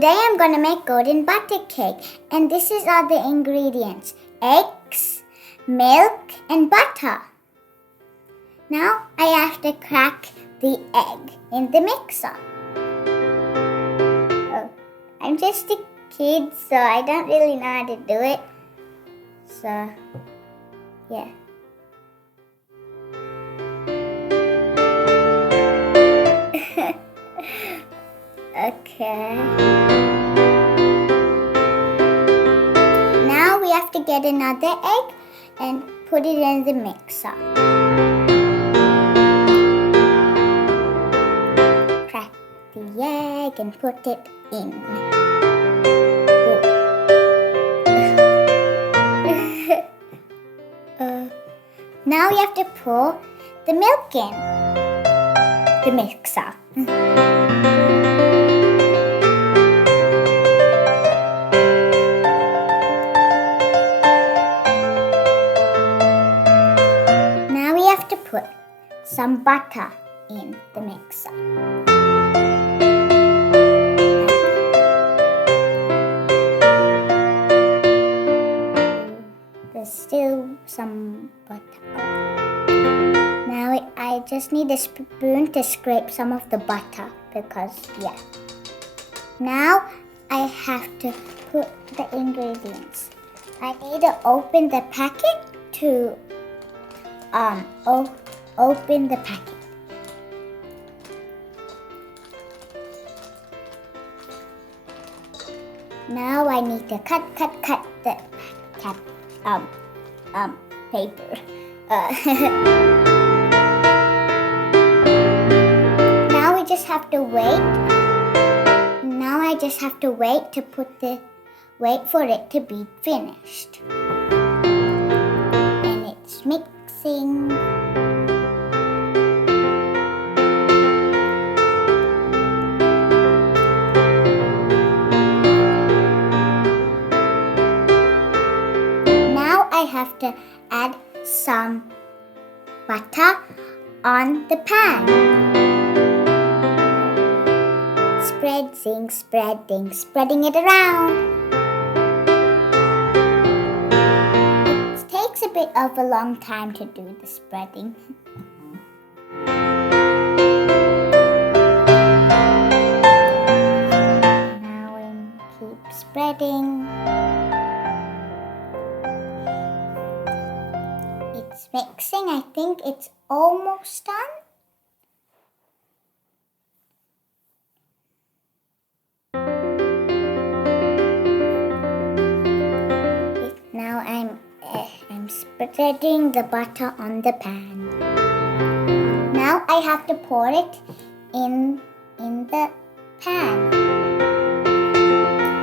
Today I'm going to make golden butter cake, and this is all the ingredients: eggs, milk, and butter. Now I have to crack the egg in the mixer. Oh, I'm just a kid, so I don't really know how to do it. So, yeah. Okay. Now we have to get another egg and put it in the mixer. Crack the egg and put it in. Now we have to pour the milk in the mixer. Now we have to put some butter in the mixer. There's still some butter. Now I just need a spoon to scrape some of the butter because, yeah. Now I have to put the ingredients. I need to open the packet to open the packet. Now I need to cut the paper. Now we just have to wait. Now I just have to wait to wait for it to be finished. And it's mixing. Now I have to add some butter on the pan. Spreading it around. It takes a bit of a long time to do the spreading. Now we keep spreading. It's mixing. I think it's almost done. Now I'm spreading the butter on the pan. Now I have to pour it in the pan.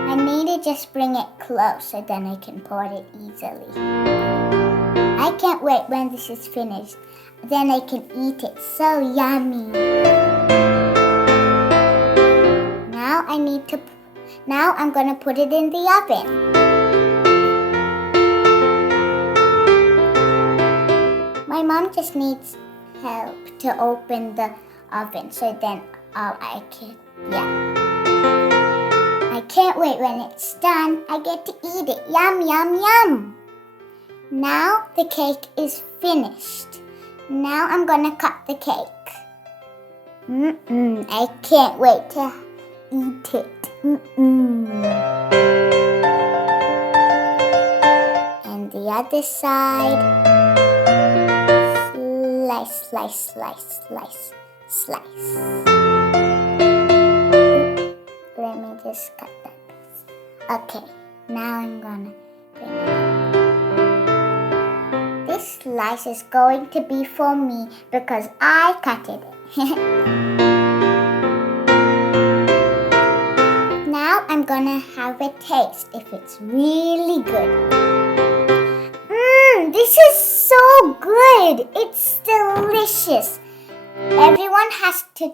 I need to just bring it close so then I can pour it easily. I can't wait when this is finished. Then I can eat it. So yummy. Now I'm gonna put it in the oven. My mom just needs help to open the oven, so then I can't wait when it's done. I get to eat it. Yum, yum, yum. Now the cake is finished. Now I'm gonna cut the cake. I can't wait to eat it. And the other side. Slice. Let me just cut that piece. Okay, now I'm gonna bring it up. This slice is going to be for me because I cut it. Now I'm gonna have a taste if it's really good. This is so good. It's delicious. Everyone has to